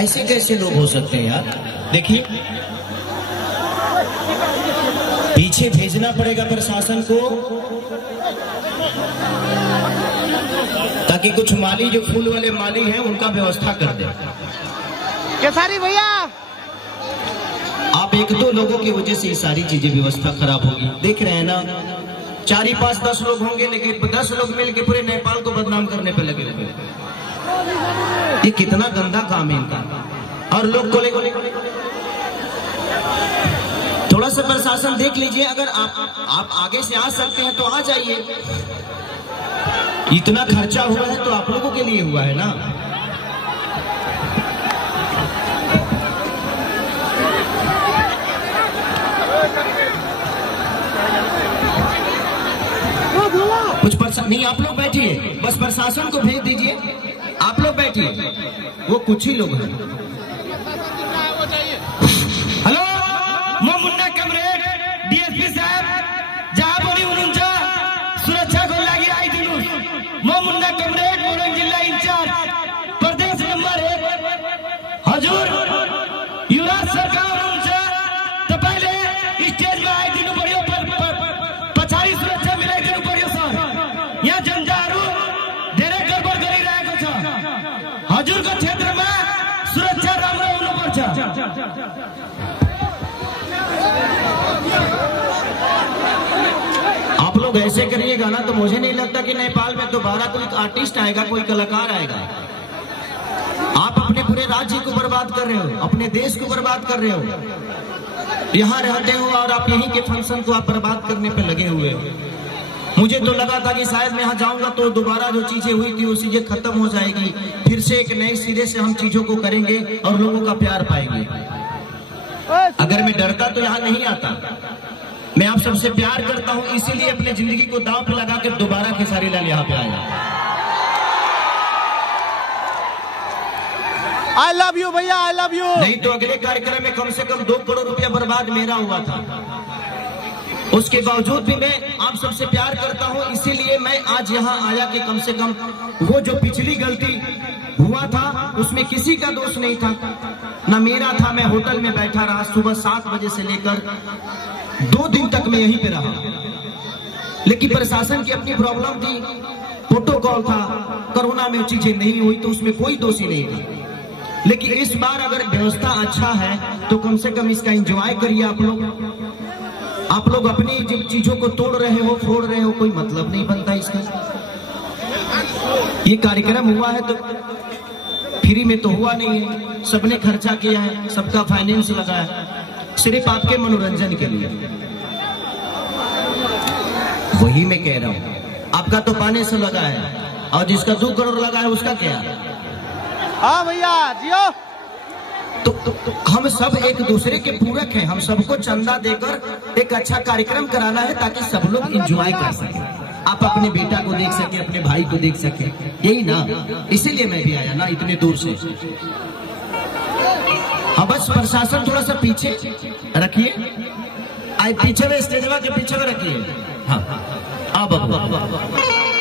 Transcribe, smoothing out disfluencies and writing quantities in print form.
ऐसे कैसे लोग हो सकते हैं यार? देखिए, पीछे भेजना पड़ेगा प्रशासन को, ताकि कुछ माली जो फूल वाले माली हैं उनका व्यवस्था कर दे। केसारी भैया, आप एक दो लोगों की वजह से ये सारी चीजें व्यवस्था खराब होगी। देख रहे हैं ना, 4 5 10 लोग होंगे, लेकिन 10 लोग मिलकर पूरे नेपाल को बदनाम करने पे लगे हुए। ये कितना गंदा काम है इनका। और लोग को थोड़ा सा प्रशासन देख लीजिए, अगर आप आगे से आ सकते हैं तो आ जाइए। इतना खर्चा हुआ है तो आप लोगों के लिए हुआ है ना। कुछ नहीं, आप लोग बैठिए, बस प्रशासन को भेज दीजिए। आप लोग बैठिए, वो कुछ ही लोग हैं। हेलो, मैं मुन्ना कमरेड डीएसपी साहब, जहाँ बनी उनका सुरक्षा को लगी आई दिनों। मैं मुन्ना कमरेड मोरंग जिला इंचार्ज, प्रदेश नंबर 1 हजूर युवराज सरकार उनसे तो पहले स्टेज में आए दिनों बढ़िया पछाड़ी सुरक्षा मिले दिनों बढ़िया सर। यहाँ जंजारू डेरे गड़बड़ करी रहे कुछ हजूर का क्षेत्र में सुरक्षा राम आप लोग ऐसे करिएगा ना तो मुझे नहीं लगता कि नेपाल में दोबारा कोई आर्टिस्ट आएगा, कोई कलाकार आएगा। आप अपने पूरे राज्य को बर्बाद कर रहे हो, अपने देश को बर्बाद कर रहे हो। यहाँ रहते हो और आप यहीं के फंक्शन को आप बर्बाद करने पे लगे हुए हो। मुझे तो लगा था कि शायद मैं यहाँ जाऊंगा तो दोबारा जो चीजें हुई थी वो चीजें खत्म हो जाएगी, फिर से एक नए सिरे से हम चीजों को करेंगे और लोगों का प्यार पाएंगे। अगर मैं डरता तो यहाँ नहीं आता। मैं आप सबसे प्यार करता हूँ, इसीलिए अपनी जिंदगी को दांव पे लगा कर दोबारा खेसारी लाल यहाँ पे आया। आई लव यू भैया, आई लव यू। नहीं तो अगले कार्यक्रम में कम से कम 2 करोड़ रुपया बर्बाद मेरा हुआ था। उसके बावजूद भी मैं आप सबसे प्यार करता हूं, इसीलिए मैं आज यहाँ आया कि कम से कम वो जो पिछली गलती हुआ था उसमें किसी का दोष नहीं था, ना मेरा था। मैं होटल में बैठा रहा, सुबह 7 बजे से लेकर 2 दिन तक मैं यहीं पे रहा, लेकिन प्रशासन की अपनी प्रॉब्लम थी, प्रोटोकॉल था। कोरोना में चीजें नहीं हुई तो उसमें कोई दोषी नहीं था। लेकिन इस बार अगर व्यवस्था अच्छा है तो कम से कम इसका एंजॉय करिए आप लोग अपनी जिन चीजों को तोड़ रहे हो, फोड़ रहे हो, कोई मतलब नहीं बनता इसका। ये कार्यक्रम हुआ है तो फ्री में तो हुआ नहीं है, सबने खर्चा किया है, सबका फाइनेंस लगा है, सिर्फ आपके मनोरंजन के लिए। वही मैं कह रहा हूँ, आपका तो पाने से लगा है और जिसका 2 करोड़ लगा है उसका क्या। हाँ भैया जियो। तो हम सब एक दूसरे के पूरक हैं, हम सबको चंदा देकर एक अच्छा कार्यक्रम कराना है ताकि सब लोग एंजॉय कर सके, आप अपने बेटा को देख सके, अपने भाई को देख सके, यही ना। इसीलिए मैं भी आया ना इतने दूर से। अब बस प्रशासन थोड़ा सा पीछे रखिए, पीछे में स्टेजवा के पीछे में रखिए। हाँ अब